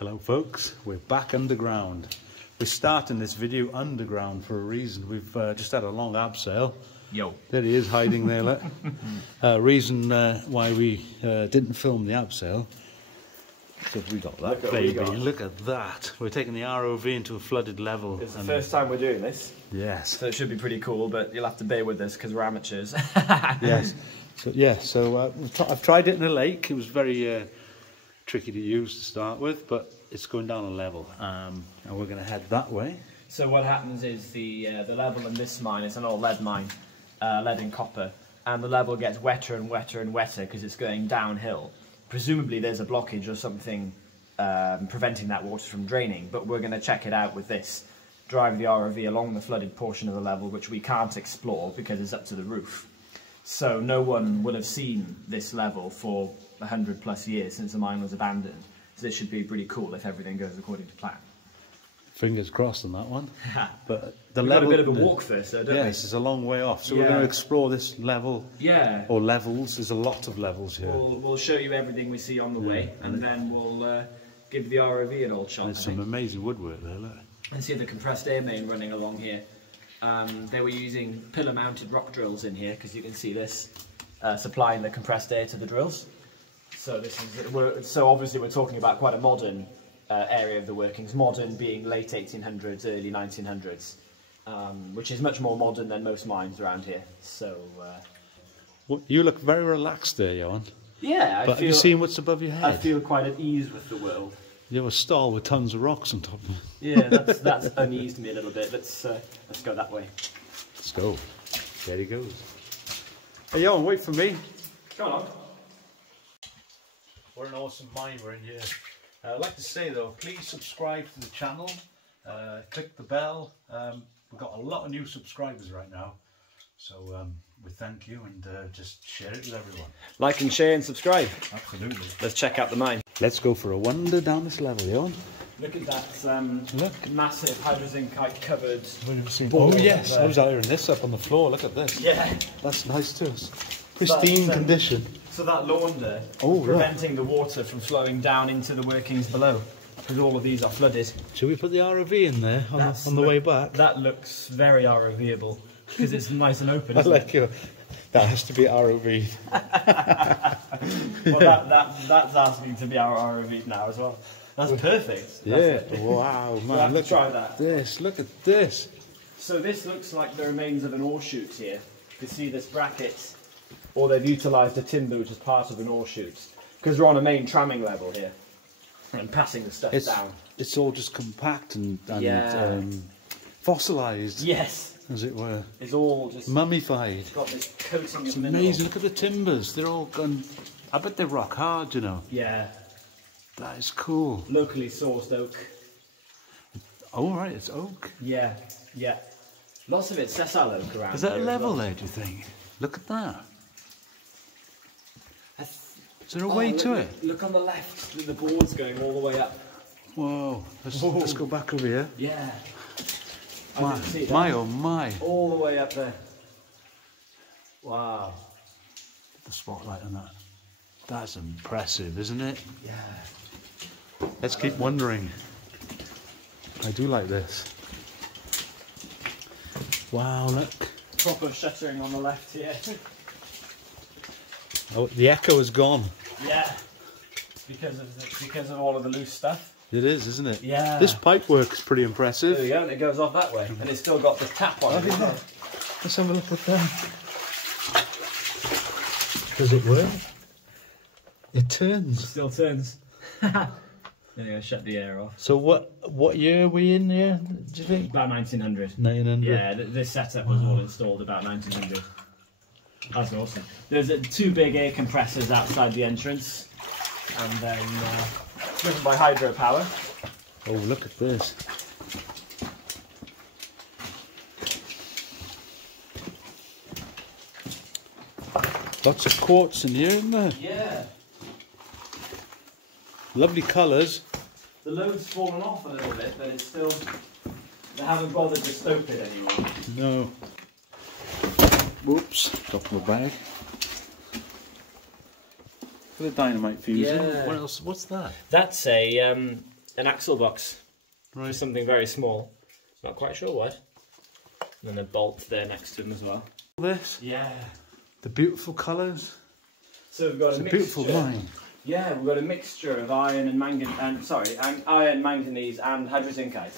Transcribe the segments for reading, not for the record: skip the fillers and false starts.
Hello folks, we're back underground. We're starting this video underground for a reason. We've just had a long abseil. Yo. There he is hiding there, look. Reason why we didn't film the abseil. So we got that baby, look at that. We're taking the ROV into a flooded level. It's the first time we're doing this. Yes. So it should be pretty cool, but you'll have to bear with us because we're amateurs. Yes. So yeah, I've tried it in a lake. It was very tricky to use to start with, but it's going down a level, and we're going to head that way. So what happens is the level in this mine is an old lead mine, lead and copper, and the level gets wetter and wetter and wetter because it's going downhill. Presumably there's a blockage or something preventing that water from draining, but we're going to check it out with this. Drive the ROV along the flooded portion of the level, which we can't explore because it's up to the roof. So no one will have seen this level for 100+ years since the mine was abandoned. So this should be pretty cool if everything goes according to plan. Fingers crossed on that one. But the We've level, got a bit of a walk first, though, don't we? Yes, it's a long way off. So we're going to explore this level. Yeah. Or levels. There's a lot of levels here. We'll show you everything we see on the way, and then we'll give the ROV an old shot. There's some amazing woodwork there, look. And see the compressed air main running along here. They were using pillar-mounted rock drills in here, because you can see this, supplying the compressed air to the drills. So this is, so obviously we're talking about quite a modern area of the workings, modern being late 1800s, early 1900s, which is much more modern than most mines around here. So well, you look very relaxed there, Johan. Yeah, but have you seen what's above your head? I feel quite at ease with the world. You have a stall with tons of rocks on top of it. Yeah, that's uneased me a little bit. Let's go that way. Let's go. There he goes. Hey, Johan, wait for me. Go on. What an awesome mine we're in here. I'd like to say though, please subscribe to the channel, click the bell. We've got a lot of new subscribers right now, so we thank you, and just share it with everyone. Like and share and subscribe. Absolutely. Let's check out the mine. Let's go for a wander down this level, Johan. Look at that massive hydrozincite covered. Oh yes, I was ironing this up on the floor. Look at this. Yeah. That's nice too. Pristine condition. So that launder preventing the water from flowing down into the workings below, because all of these are flooded. Should we put the ROV in there on the way back? That looks very ROV-able, because it's nice and open. I like your. That has to be ROV. Well, that's asking to be our ROV now as well. That's perfect. Yeah. Wow, man. We'll have to try that. Look at this. So this looks like the remains of an ore chute here. You can see this bracket. Or they've utilised a timber which is part of an ore chute. Because we're on a main tramming level here. And passing the stuff down. It's all just compact and fossilised. Yes. As it were. It's all just mummified. It's got this coating it's of mineral. Amazing. Look at the timbers. They're all gone. I bet they're rock hard, you know. Yeah. That is cool. Locally sourced oak. Oh, right. It's oak. Yeah. Yeah. Lots of it's sessile oak around. Is that a level there, do you think? Look at that. Is there a way to it? Look on the left, the board's going all the way up. Whoa, let's go back over here. Yeah. My oh my. All the way up there. Wow. The spotlight on that. That's impressive, isn't it? Yeah. Let's keep wondering. I do like this. Wow, look. Proper shuttering on the left here. Oh, the echo is gone. Yeah, because of all of the loose stuff. It is, isn't it? Yeah. This pipe work is pretty impressive. There we go, and it goes off that way, and it's still got the tap on it. Yeah. Let's have a look at that. Does it work? It turns. It still turns. Anyway, shut the air off. So what year are we in here, do you think? About 1900. 1900? Yeah, this setup was all installed about 1900. That's awesome. There's two big air compressors outside the entrance, and then driven by hydropower. Oh, look at this. Lots of quartz in here, isn't there? Yeah. Lovely colours. The load's fallen off a little bit, but it's still... They haven't bothered to stope it anymore. No. Whoops, dropped my bag. For the dynamite fusing. Yeah. What else? What's that? That's a an axle box. Right. For something very small. Not quite sure what. And then a bolt there next to them as well. This? Yeah. The beautiful colours. So we've got It's a a mixture. beautiful mine. Yeah, we've got a mixture of iron and iron, manganese, and hydrozincite.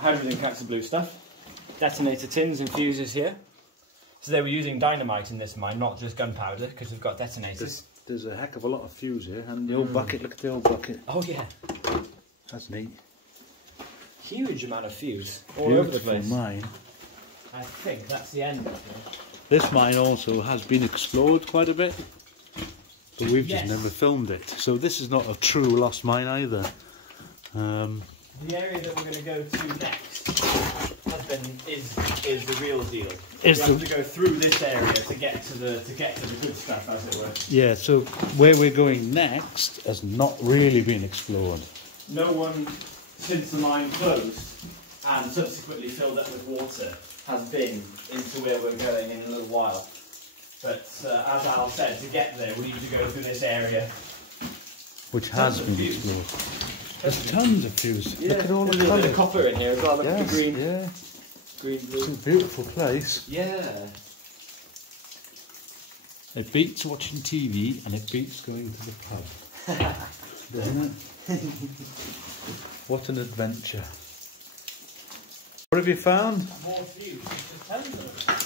Hydrozincite's the blue stuff. Detonator tins and fuses here. So they were using dynamite in this mine, not just gunpowder, because we've got detonators. There's a heck of a lot of fuse here, and the old bucket. Look at the old bucket. Oh yeah. That's neat. Huge amount of fuse all Beautiful over the place. mine. I think that's the end of it. This mine also has been explored quite a bit, but we've just Yes. never filmed it. So this is not a true lost mine either. The area that we're going to go to next is the real deal. We Is have the- to go through this area to get to the good stuff, as it were. Yeah, so where we're going next has not really been explored. No one, since the mine closed and subsequently filled up with water, has been into where we're going in a little while. But as Al said, to get there, we need to go through this area. Which has Tons of been fuse. explored. There's tons of fuse. Look at all There's the a little bit of colours. copper in here as well. Look at Yes, the green, yeah. green, It's blue. a beautiful place. Yeah. It beats watching TV and it beats going to the pub. Doesn't it? What an adventure. What have you found? More fuse. There's tons of them.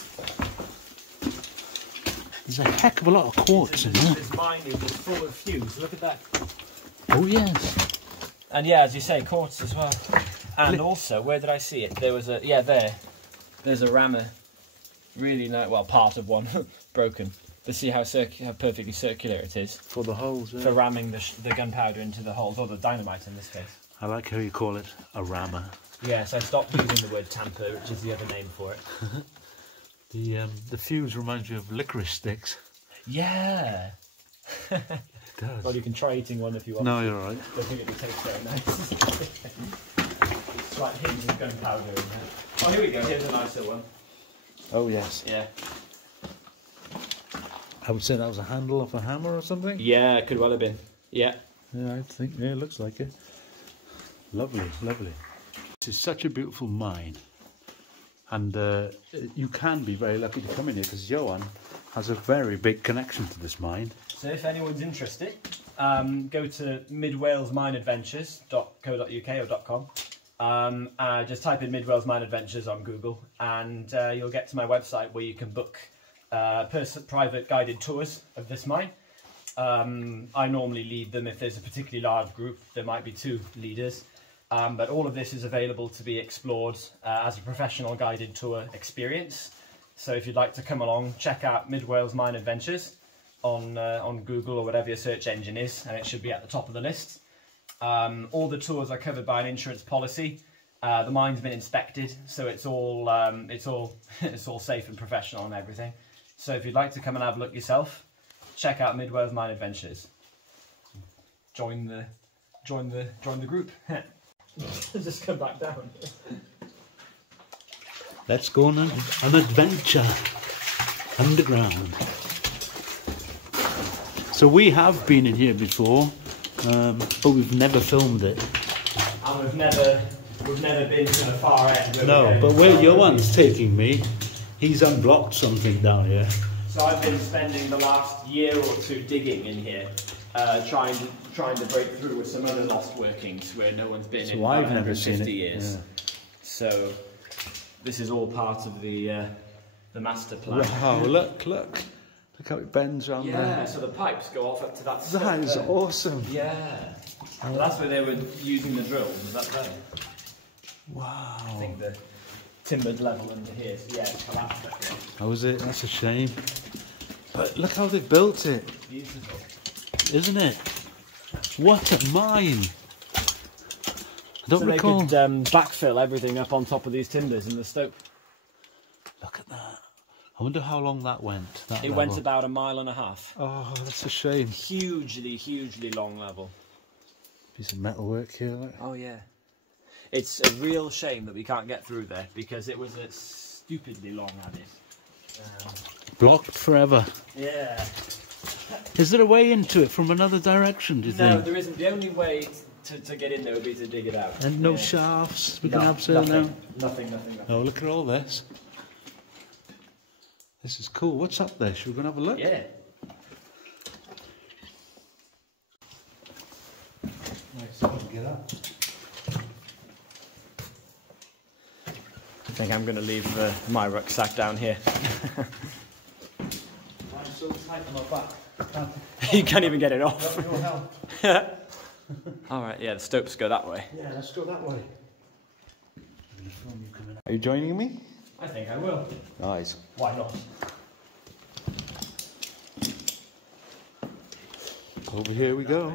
There's a heck of a lot of quartz in there. This mine is just full of fuse. Look at that. Oh yes. And yeah, as you say, quartz as well. And also, where did I see it? There was a, yeah, there. There's a rammer. Really nice, well, part of one broken. But see how perfectly circular it is For the holes, yeah. for ramming the gunpowder into the holes, or the dynamite in this case. I like how you call it a rammer. Yes, I stopped using the word tamper, which is the other name for it. The fuse reminds you of licorice sticks. Yeah. It does. Well, you can try eating one if you want. No, you're right. I think it would taste very nice. Slight hints of gunpowder in there. Oh, here we go. Here's a nicer one. Oh yes. Yeah. I would say that was a handle of a hammer or something. Yeah, it could well have been. Yeah. Yeah, I think, yeah, it looks like it. Lovely, lovely. This is such a beautiful mine. And you can be very lucky to come in here because Johan has a very big connection to this mine. So if anyone's interested, go to midwalesmineadventures.co.uk or .com. Just type in Mid Wales Mine Adventures on Google and you'll get to my website where you can book private guided tours of this mine. I normally lead them if there's a particularly large group. There might be 2 leaders. But all of this is available to be explored as a professional guided tour experience. So if you'd like to come along, check out Mid Wales Mine Adventures on Google or whatever your search engine is, and it should be at the top of the list. All the tours are covered by an insurance policy. The mine's been inspected, so it's all safe and professional and everything. So if you'd like to come and have a look yourself, check out Mid Wales Mine Adventures. Join the group. Just come back down. Let's go on an adventure underground. So we have been in here before, but we've never filmed it. And we've never been to the far end. No, but where Johan's taking me, he's unblocked something down here. So I've been spending the last year or 2 digging in here, trying to break through with some other lost workings where no one's been in So I've never 150 seen it. years. Yeah. So this is all part of the master plan. Wow, look how it bends around Yeah, there. so the pipes go off up to that. That is there. awesome. Yeah. Well, that's where they were using the drill. Was that there? Wow. I think the timbered level under here. So yeah, it's collapsed up there. How is it? That's a shame. But look how they built it, Beautiful. isn't it? What a mine! I don't So recall. they could backfill everything up on top of these timbers in the stope. Look at that. I wonder how long that went. That It level. went about 1.5 miles. Oh, that's a shame. Hugely long level. Piece of metalwork here. Look. Oh yeah. It's a real shame that we can't get through there because it was a stupidly long adit. Blocked forever. Yeah. Is there a way into it from another direction, do you No, think? there isn't. The only way to get in there would be to dig it out. And no shafts we can have nothing, now? Nothing. Oh, look at all this. This is cool. What's up there? Should we go and have a look? Yeah. Right, so get up. I think I'm going to leave my rucksack down here. I'm so tight on my back. You can't even get it off. No help. All right, yeah, the stopes go that way. Yeah, let's go that way. Are you joining me? I think I will. Nice. Why not? Over here we go.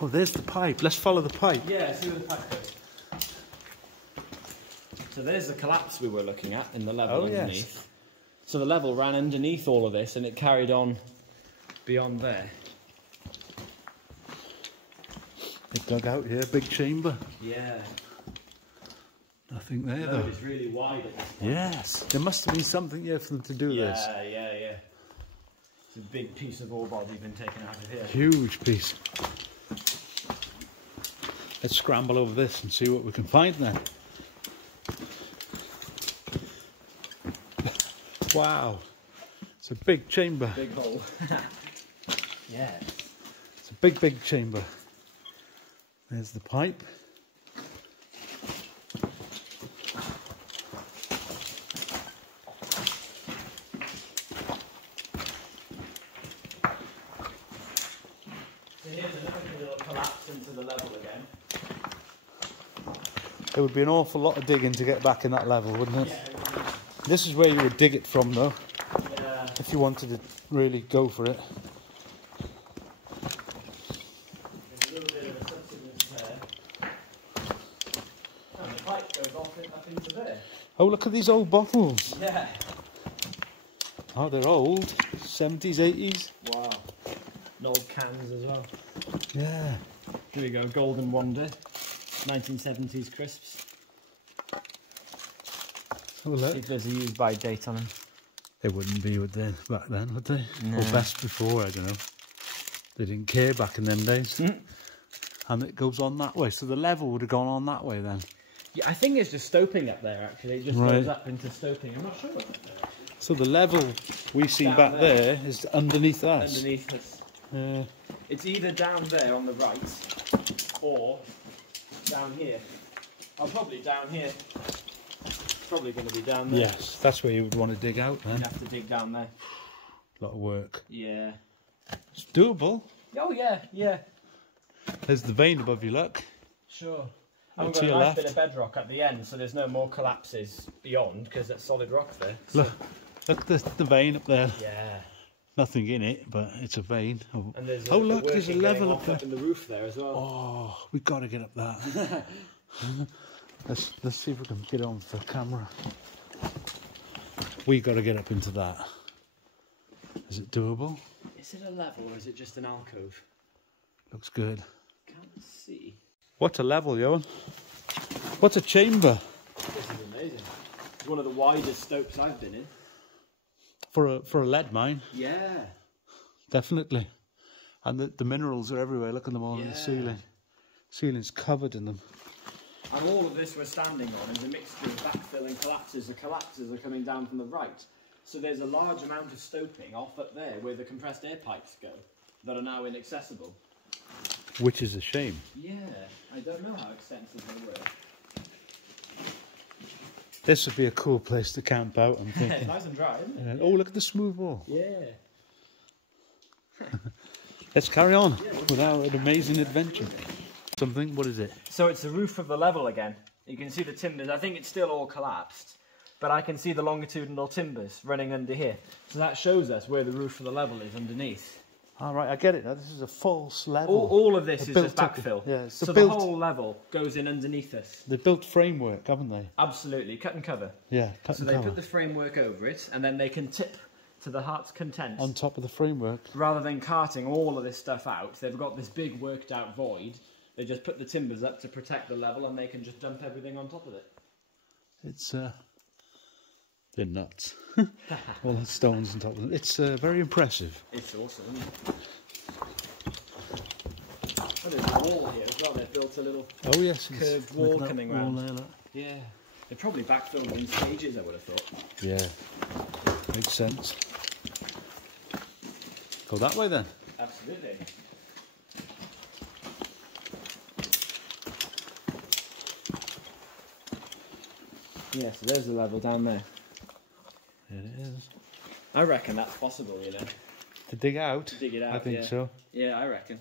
Oh, there's the pipe. Let's follow the pipe. Yeah, see where the pipe goes. So there's the collapse we were looking at in the level underneath. Yes. So the level ran underneath all of this and it carried on beyond there. They dug out here, big chamber. Yeah. Nothing there No, though. it's really wide at this point. Yes, there must have been something here for them to do this. Yeah. It's a big piece of ore body been taken out of here. Huge piece. Let's scramble over this and see what we can find then. Wow, it's a big chamber. Big hole. Yeah. It's a big, big chamber. There's the pipe. So here's another little collapse into the level again. There would be an awful lot of digging to get back in that level, wouldn't it? Yeah. This is where you would dig it from though, Yeah. if you wanted to really go for it. There's a little bit of a subsidence there. And the pipe goes off up into there. Oh, look at these old bottles. Yeah. Oh, they're old. 70s, 80s. Wow. And old cans as well. Yeah. Here we go, Golden Wonder. 1970s crisps. Have a look. See if there's a use by date on them. They wouldn't be with them back then, would they? No. Or best before, I don't know. They didn't care back in them days. And it goes on that way, so the level would have gone on that way then. Yeah, I think it's just stoping up there actually. It just goes up into stoping. I'm not sure what's up there. So the level we've seen Down back there is underneath us. Underneath us. Yeah. It's either down there on the right or down here. Oh, probably down here. It's probably going to be down there. Yes, that's where you would want to dig out then. You'd have to dig down there. A lot of work. Yeah. It's doable. Oh yeah. There's the vein above your luck. Sure. And we've To got a your nice left. bit of bedrock at the end, so there's no more collapses beyond because that's solid rock there. So, Look, the vein up there. yeah. Nothing in it, but it's a vein. And there's Oh, look, there's a working level going up off there. in the roof there as well. Oh, we've got to get up that. Let's see if we can get on for camera. We got to get up into that. Is it doable? Is it a level or is it just an alcove? Looks good. Can't see. What a level, Johan. What a chamber. This is amazing. It's one of the widest stopes I've been in. For a lead mine, Yeah. definitely. And the minerals are everywhere. Look at them all in the ceiling. Ceiling's covered in them. And all of this we're standing on is a mixture of backfill and collapses. The collapses are coming down from the right. So there's a large amount of stoping off up there where the compressed air pipes go that are now inaccessible. Which is a shame. Yeah, I don't know how extensive they were. This would be a cool place to camp out, I'm It's thinking. nice and dry, isn't it? Oh, look at the smooth wall. Yeah. Let's carry on with our amazing adventure. Something, what is it? So it's the roof of the level again. You can see the timbers. I think it's still all collapsed, but I can see the longitudinal timbers running under here. So that shows us where the roof of the level is underneath. All right, I get it now. This is a false level. All of this is just built up- backfill. yeah, it's so the built- whole level goes in underneath us. They built framework, haven't they? Absolutely, cut and cover. Yeah, cut So and they cover. put the framework over it, and then they can tip to the heart's content. On top of the framework. Rather than carting all of this stuff out, they've got this big worked out void. They just put the timbers up to protect the level, and they can just dump everything on top of it. It's, they're nuts. All the stones on top of them. It's very impressive. It's awesome, isn't it? Oh, there's a wall here as well. They've built a little Oh yes, curved wall coming wall round. there, look. Yeah. They probably backfilled in stages, I would have thought. Yeah, makes sense. Go that way then. Absolutely. Yeah, so there's the level down there. It is. I reckon that's possible, you know. To dig out? Dig it out, I think yeah. so. Yeah, I reckon.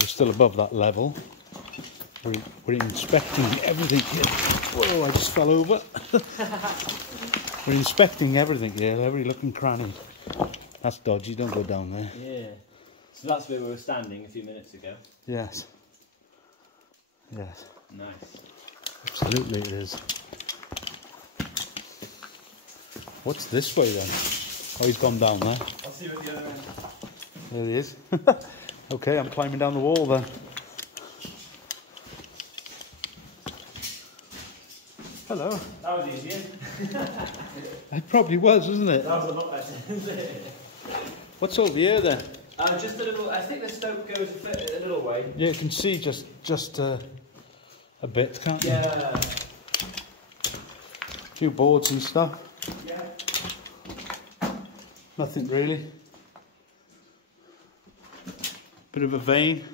We're still above that level. We're inspecting everything here. Whoa, I just fell over. We're inspecting everything here, every looking cranny. That's dodgy, don't go down there. Yeah. So that's where we were standing a few minutes ago. Yes. Yes. Nice. Absolutely it is. What's this way then? Oh, he's gone down there. I'll see you at the other end. There he is. Okay, I'm climbing down the wall then. Hello. That was easier. It probably was, wasn't it? That was a lot better. What's over here then? Just a little, I think the stope goes a little way. Yeah, you can see just a bit, can't you? Yeah. A few boards and stuff. Yeah. Nothing really. Bit of a vein.